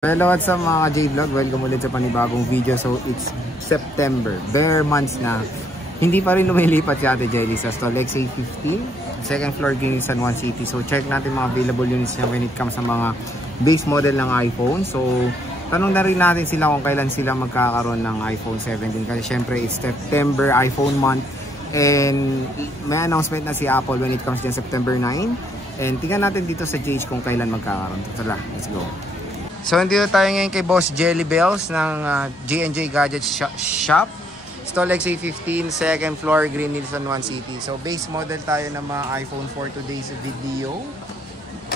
Hello, what's up mga J-Vlog? Welcome ulit sa panibagong video. So, it's September. Bare months na. Hindi pa rin lumilipat si Ate Jelly sa stall XA15. Second floor din San Juan City. So, check natin mga available units niya when it comes sa mga base model ng iPhone. So, tanong na rin natin sila kung kailan sila magkakaroon ng iPhone 17. Kasi syempre, it's September, iPhone month. And may announcement na si Apple when it comes din September 9. And tingnan natin dito sa Gauge kung kailan magkakaroon. Tara, let's go. So, nandito tayo ngayon kay Boss Jelly Bells ng J&J Gadget Shop. Stall XA15, second floor, Green Hills, San Juan City. So, base model tayo ng mga iPhone for today's video.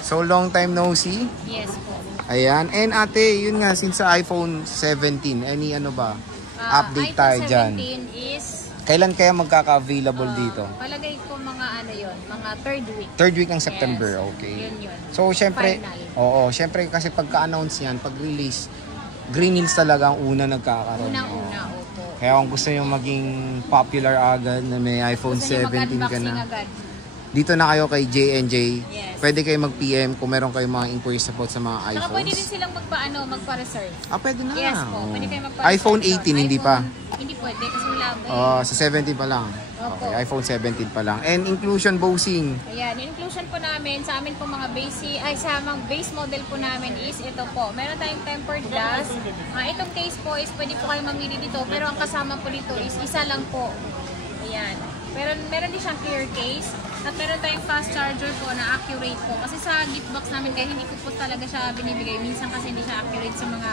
So, long time no see. Yes po. Ayan. And ate, yun nga, since sa iPhone 17, any ano ba? Update tayo dyan. iPhone 17 is... Kailan kaya magkaka-available dito? Palagay ko mga ano yun, mga third week. Third week ng September, yes. Okay. Yun. So, syempre, oo, syempre kasi pagka-announce yan, pag-release, Green Hills talaga ang una nagkakaroon. Unang-una, opo. Kaya kung gusto nyo maging popular agad na may iPhone 17 ka na, agad. Dito na kayo kay J&J. Yes. Pwede kayo mag-PM kung meron kayong mga inquiries about sa mga iPhones. Saka pwede din silang magpa-reserve. Pwede na. Yes po, pwede kayo magpa-reserve. iPhone 18, hindi pa? Hindi pwede kasi wala ba sa 17 pa lang. Opo. Okay, iPhone 17 pa lang. And inclusion bossing. Ayan, inclusion po namin sa amin po mga sa mga base model po namin is ito po. Meron tayong tempered glass. Itong case po is pwede po kayo mamili dito pero ang kasama po dito is isa lang po. Ayan. Pero meron din siyang clear case. At meron tayong fast charger po na accurate po. Kasi sa gift box namin kaya hindi ko po talaga siya binibigay. Minsan kasi hindi siya accurate sa mga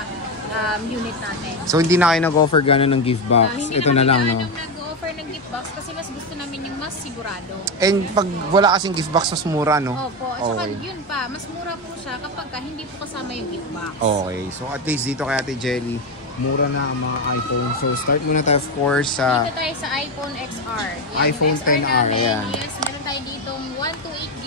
unit natin. So hindi na kayo nag-offer gano'n ng gift box? Ito na lang, no? Hindi na nag-offer ng gift box kasi mas gusto namin yung mas sigurado. And pag wala kasing gift box, mas mura, no? Opo. At saka yun pa, mas mura po siya kapag hindi po kasama yung gift box. Okay. So at least dito kay Ate Jelly, mura na ang mga iPhone. So start muna tayo of course sa... Dito tayo sa iPhone XR. Yan, iPhone XR, ayan. Yes, meron tayo ditong 128GB,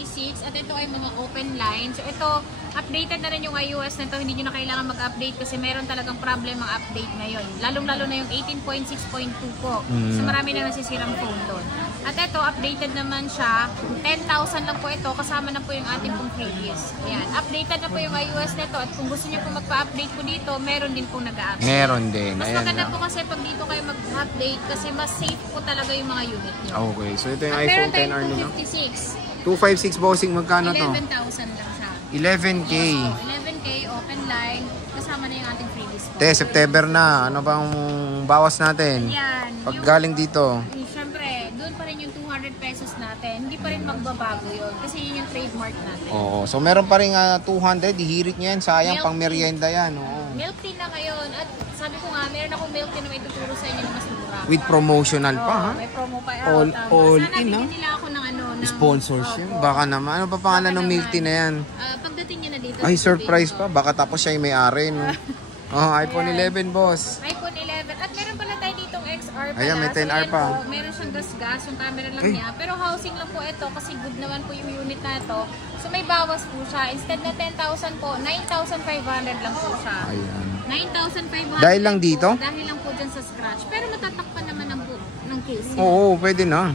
256 at ito ay mga open line. So ito, updated na rin yung iOS na ito. Hindi nyo na kailangan mag-update kasi meron talagang problem ang update ngayon. Lalong-lalo na yung 18.6.2 po. So marami na nasisirang phone doon. At ito, updated naman siya. 10,000 lang po ito. Kasama na po yung ating pong previous. Ayan, updated na po yung iOS na ito. At kung gusto nyo po magpa-update po dito, meron din po nag-update. Meron din. Mas maganda po kasi pag dito kayo mag-update kasi mas safe po talaga yung mga unit nyo. Okay, so ito yung iPhone 10R nyo, no? 256. 256 bossing, magkano to? 11,000 lang siya. 11K. 11K, open line. Kasama na yung ating previous phone. September na. Ano bang bawas natin? Yan. Pag galing dito. Siyempre, doon pa rin yung 200 pesos natin. Hindi pa rin magbabago yun. Kasi yun yung trademark natin. Oo. So meron pa rin 200. Ihirit niya yan. Sayang, pang merienda yan. Oo. Milk tea na ngayon. At sabi ko nga, meron akong milk tea na may tuturo sa inyo na mas mura. With promotional pa, ha? May promo pa. All Sana in, ha? bigyan nila ako ng Sponsors yun. Baka naman. Ano pa pangalan ng milk tea na yan? Pagdating niya na dito. Ay, surprise pa. Baka tapos siya yung may-ari, no? iPhone 11, boss. iPhone 11. At meron pala tayo ditong XR pala. Ayan, may 10R pa. Po, meron siyang gas-gas, yung camera lang niya. Pero housing lang po ito kasi good naman po yung unit na ito. So may bawas po siya. Instead na 10,000 po, 9,500 lang po siya. Ayan. 9,500 Dahil lang dito? Po, dahil lang po dyan sa scratch. Pero matatakpan naman ng case. Oo, pwede na.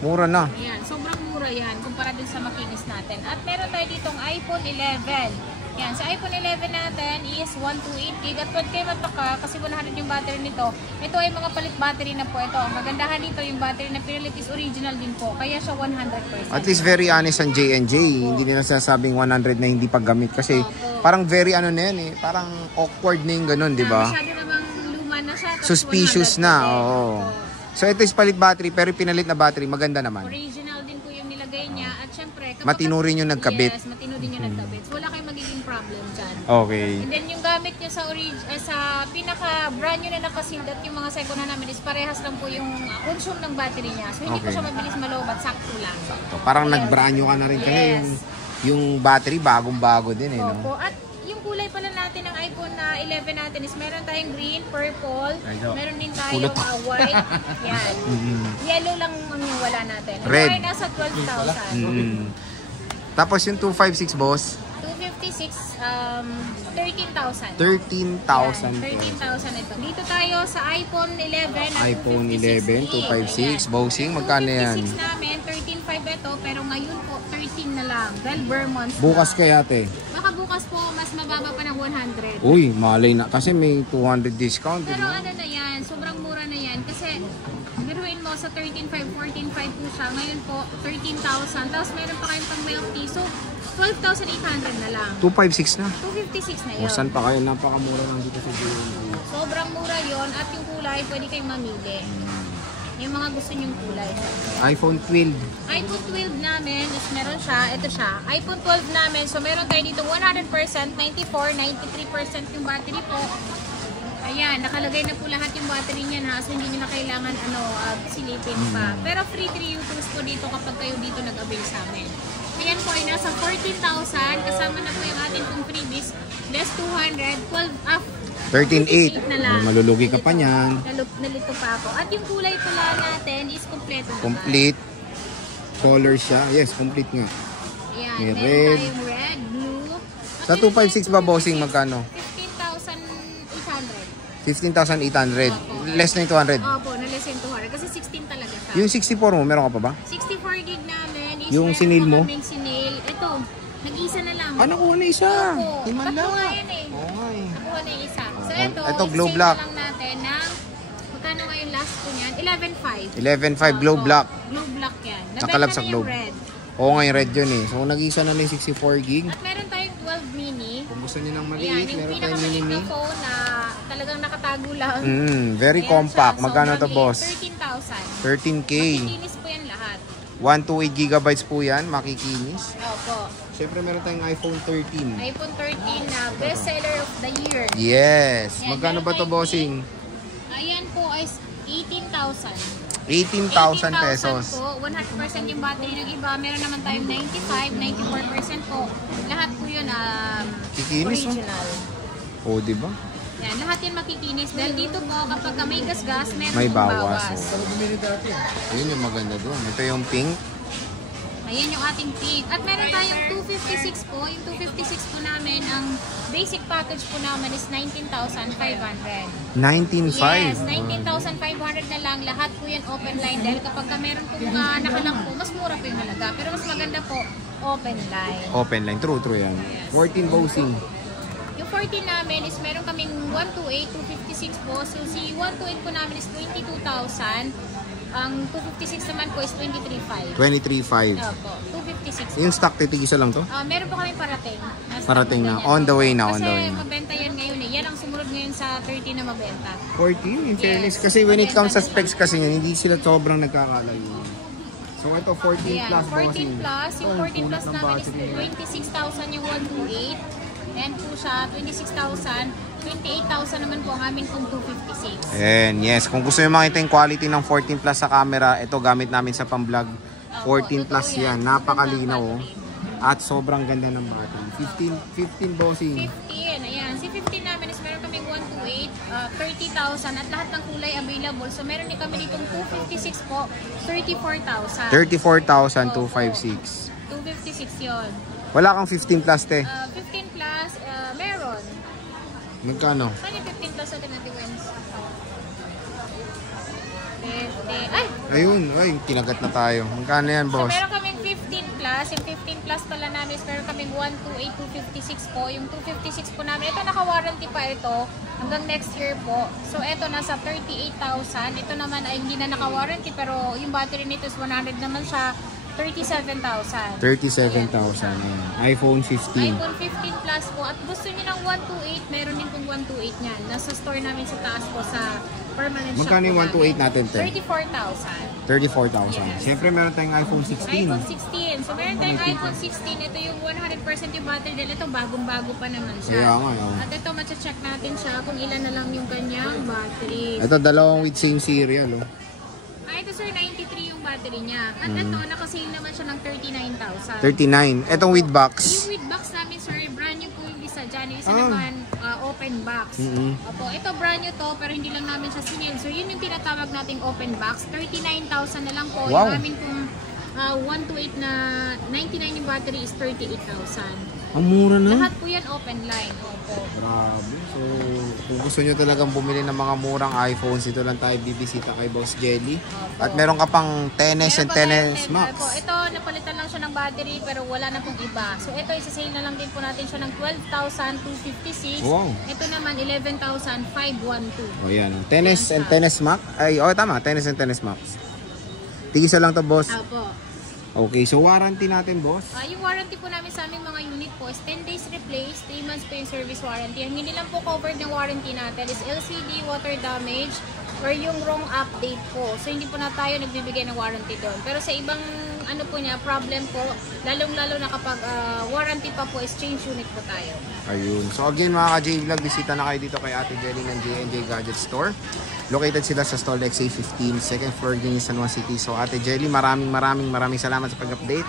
Mura na. Ayan, sobrang mura yan kumpara din sa makinis natin. At meron tayo ditong iPhone 11. Yan, sa iPhone 11 natin is 128GB at pwede kayo magpaka kasi 100 yung battery nito. Ito ay mga palit battery na po ito. Ang kagandahan dito yung battery na pinilit is original din po. Kaya siya 100%. At least very honest ang J&J. Hindi nila sinasabing 100 na hindi paggamit kasi parang very ano na yan eh. Parang awkward na yung ganun, di ba? Masyado namang luma na siya. Suspicious na, oo. So ito is palit battery pero pinalit na battery maganda naman. Original din po yung nilagay niya at syempre matino rin yung nagkabit. Yes, matino din yung nagkabit. So wala kayong magiging problem dyan. Okay. And then yung gamit niya sa pinaka brand new na nakasealed at yung mga second na namin is parehas lang po yung consume ng battery niya. So hindi po siya mabilis malobat, sakto lang. So, parang nag-brand new ka na rin kasi yung battery bagong-bago din eh, no? Opo. At yung kulay pala natin ng iPhone na 11 natin is meron tayong green, purple, meron din tayong white, yan. Yellow lang ang yung wala natin. Red. Ay, nasa 12,000. Tapos yung 256 boss? 256, 13,000. 13,000. 13,000 ito. Dito tayo sa iPhone 11. iPhone 11, 256, bossing, magkano yan? 256 namin, 13,500 ito, pero ngayon po 13 na lang. Dahil Vermont. Bukas kaya ate? Baka bukas po mas mas mababa pa ng 100. Uy, malay na. Kasi may 200 discount. Pero ano na yan, sobrang mura na yan. Kasi, biruin mo sa 13,500, 14,500 po siya. Ngayon po, 13,000. Tapos meron pa kayong pang milk tea. So, 12,800 na lang. 256 na. 256 na O, yun. saan pa kayo? Napakamura lang dito sa Jewel. Sobrang mura yon. At yung kulay, pwede kayong mamili. Yung mga gusto nyong kulay. iPhone 12. iPhone 12 namin is meron siya. Ito siya. iPhone 12 namin. So, meron tayo dito 100%, 94, 93% yung battery po. Ayan, nakalagay na po lahat yung battery niyan ha. So, hindi nyo na kailangan silipin pa. Pero free reuse po dito kapag kayo dito nag-avail sa amin. Ayan po ay nasa 14,000. Kasama na po yung ating pong freebies. Less 200, 13.8. na lang. Malulugi ka pa niyan. Nalito pa ako. At yung kulay pula natin is kompleto na. Complete. Color siya. Yes, complete nga. Ayan, May meron red. tayong red, blue. Sa 256 ba, bossing, magkano? 15,800. 15,800. Less na yung 200. Opo, na less yung 200. Kasi 16 talaga siya. Yung 64 mo, meron ka pa ba? 64 gig namin is Yung meron sinil pa mo? kaming sinil. Ito, nag-isa na lang. Ah, nakuha na isa. Opo, Iman tatlo lang. nga yan eh. Oo nga eh. Nakuha na yung isa. So Oh, ito, ito, glow exchange black. na lang natin ng, magkano nga yung last ko niyan? 11,500. 11.5 glow Opo, black. Glow black yan. Nakalab Nabenta sa na glow. yung red. Oo nga yung red yun eh. So nag-isa na yung 64 gig. At meron tayong 12 mini. Kung gusto nyo ng Ayan, maliit, yung meron tayong pinakamaliit mini. na phone na talagang nakatago lang. Very Ayan compact. siya. Magkano to, Sobrang boss? liit. 13,000. 13K. Makikinis po yan lahat. 128 gigabytes po yan, makikinis. Opo. Siyempre meron tayong iPhone 13. iPhone 13 na best seller of the year. Yes. Yan, Magkano meron ba to, tayong bossing? Ayan po ay 18,000. 18,000 pesos. po. 100% yung battery ng iba. Meron naman tayong 95, 94% po. Lahat po yun Kikinis, oh. original. O, di ba? Yan, lahat yan makikinis. Dahil dito po, kapag may gas-gas, meron May pong bawas. bawas. Oh. Yun yung maganda doon. Ito yung pink. Ayan yung ating pink. At meron tayong 256 po. Yung 256 po namin, ang basic package po naman is 19,500. 19.5. Yes, 19,500 na lang. Lahat po yan open line. Dahil kapag meron po mga nakalang po, mas mura po yung halaga. Pero mas maganda po, open line. Open line. True, true yan. 14 bossing. Yung 14 namin is meron kaming 128, 256 po. So si 128 po namin is 22,000. Ang 256 naman po is 23,500. 23.5. Opo, 256 Yung stock titigisa lang to? meron pa kami parating. Parating na. On the way na, on the way Kasi na. mabenta yan ngayon eh. Yan ang sumunod ngayon sa 30 na mabenta. 14 in fairness. Yes. Kasi when it comes sa specs kasi yan, hindi sila sobrang nagkakalayo. So ito 14 Ayan, plus 14 bossing. plus. Yung 14 plus ng namin is battery. 26,000 yung 128. And po siya, 26,000. 28,000 naman po ang amin kung 256. And yes, kung gusto nyo makita yung quality ng 14 plus sa camera, ito gamit namin sa pang-vlog. 14 plus totoo yan. Napakalinaw oh. At sobrang ganda ng battery. 15 bossing. 15, ayan. Si 15 namin is meron kaming 128, 30,000 at lahat ng kulay available. So meron din kami ditong 256 po, 34,000. 34,000 256. 256 yun. Wala kang 15 plus te. 15 plus, meron. Magkano? Saan yung 15 plus natin natin wins? 50. Ay! Ayun, ay, kinagat na tayo. Magkano yan, So boss? meron kaming 15 plus. Yung 15 plus pala namin is meron kaming 128, 256 po. Yung 256 po namin, ito naka-warranty pa ito hanggang next year po. So ito nasa 38,000. Ito naman ay hindi na naka-warranty pero yung battery nito is 100 naman siya. 37,000. 37,000. Ayan. iPhone 15. iPhone 15 Plus po. At gusto niyo ng 128, meron din pong 128 niyan. Nasa store namin sa taas po sa permanent shop. Magkano yung po 128 natin, te? 34,000. 34,000. Yes. Siyempre meron tayong iPhone 16. iPhone 16. So meron tayong iPhone 16. Ito yung 100% yung battery dahil ito bagong-bago pa naman siya. Kaya nga, oh. At ito check natin siya kung ilan na lang yung kanyang battery. Ito, dalawang with same serial. Oh. Ito sir, 93 yung battery niya. At ito, nakasale naman siya ng 39,000. 39. Etong with box. Yung with box namin sir, brand new po yung isa dyan. Yung isa naman, open box. Opo, ito brand new to, pero hindi lang namin siya sinil. So yun yung tinatawag nating open box. 39,000 na lang po. Wow. Yung amin pong 128 na 99 yung battery is 38,000. Ang mura na. Lahat po yan open line. Opo. Grabe. So, kung gusto nyo talagang bumili ng mga murang iPhones, ito lang tayo bibisita kay Boss Jelly. Opo. At meron ka pang 10s and 10s Max. Po. Ito, napalitan lang siya ng battery pero wala na pong iba. So, ito, isa-sale na lang din po natin siya ng 12,256. Wow. Ito naman, 11,512. O yan. 10s and 10s Max. Ay, tama. 10s and 10s Max. Tigisa lang to, boss. Opo. Okay, so warranty natin, boss. Yung warranty po namin sa aming mga unit po is 10 days replace, 3 months po yung service warranty. Ang hindi lang po covered ng warranty natin is LCD, water damage, or yung wrong update po. So, hindi po na tayo nagbibigay ng warranty doon. Pero sa ibang ano po niya, problem po, lalong-lalo na kapag warranty pa po is change unit po tayo. Ayun. So, again mga ka-J-Vlog, bisita na kayo dito kay Ate Jelly ng J&J Gadget Store. Located sila sa Stall XA15, second floor din sa San Juan City. So, Ate Jelly, maraming salamat sa pag-update.